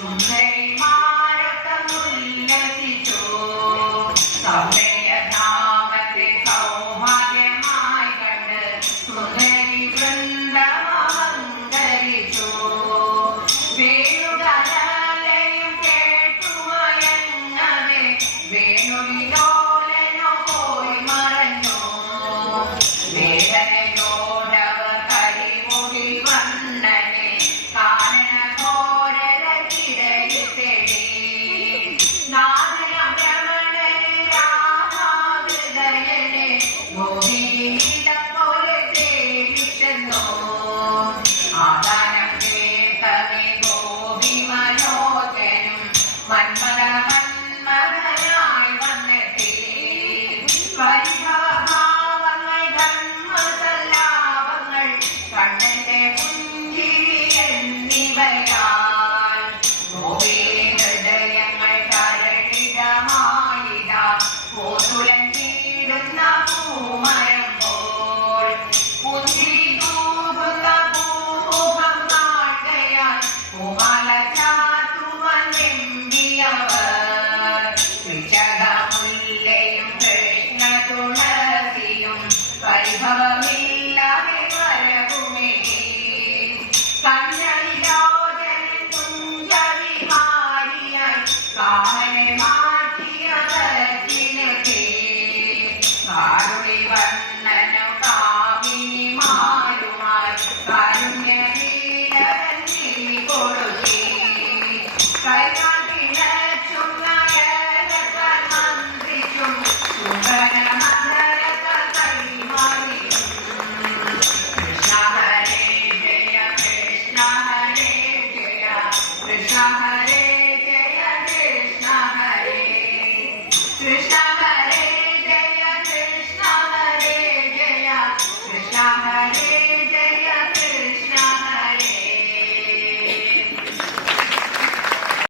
Amen. മന്മ ഭാവമില്ലാതെ വരകുമേ കണ്ണവിലോചന കുഞ്ചവിഹാരിയായി കാമനെ മാറ്റിയ തരത്തിനൊക്കെ കാരുണി വർണനോ കാവിനി മാരുമായി കാരുണ്യ കൊടുത്തി കൈകാൽ